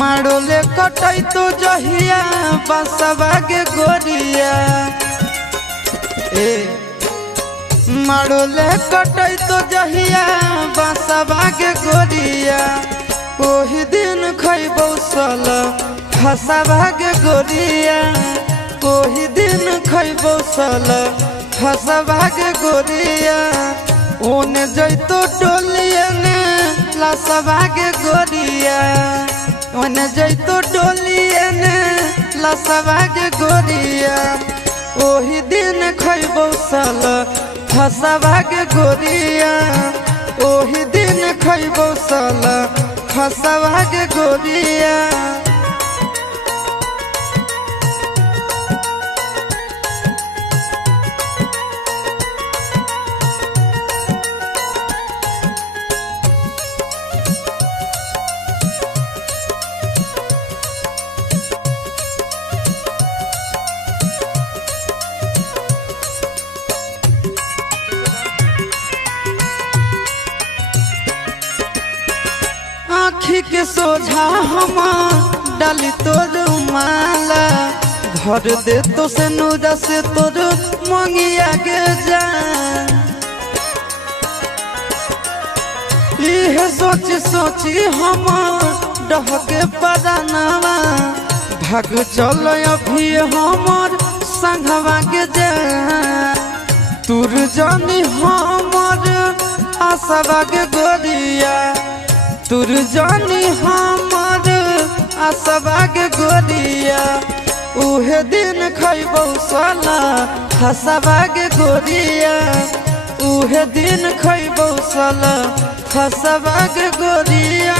मारोले कटई तो जहिया बसवा के गोरिया मारोले कटई तो जहिया बसवा के गोरिया ओही दिन खैबौ सल फसवा के गोरिया ओही दिन खैबौ सल फसवा के गोरिया ओने जैतो डोलिया ने लसवा के गोरिया ओने जैतो डोलिया ने लसवा के गोरिया ओही दिन खैबौ सल फसवा के गोरिया ओही दिन खैबौ सल फसवा के गोरिया आँखी के सोझा हम डाली तोर माला भर दे तो से नूरा से तोर मंगिया के जा यह सोची सोची हम डहके पदानवा भाग चल अभी हमर संघवा के जा तुर जानी हमर आसवा के गोरिया तुर जानी हमर आसवा के गोरिया उहे दिन खैबौ साला फसवा के गोरिया उहे दिन खैबौ साला फसवा के गोरिया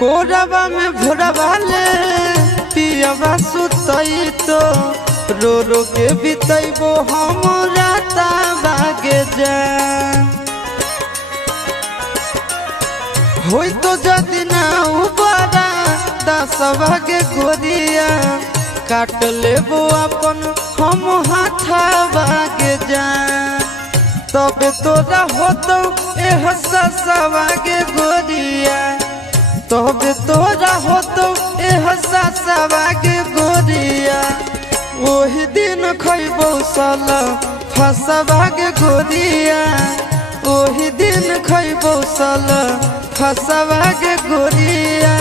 कोरबा में भोरबा ले पियबा सुतई तो रो रो के बितैबो हमरा ताबा के जा होई तो जदि ना उबारा दसवा के गोरिया काट लेबो अपन हम हाथवा के जा तबे तोरा होतो एह ससवा के गोरिया तबे तोरा होतो एह ससवा के गोरिया ओही दिन खैबौ सल फसवा के गोरिया ओही दिन खैबौ सल फसवा के गोरिया।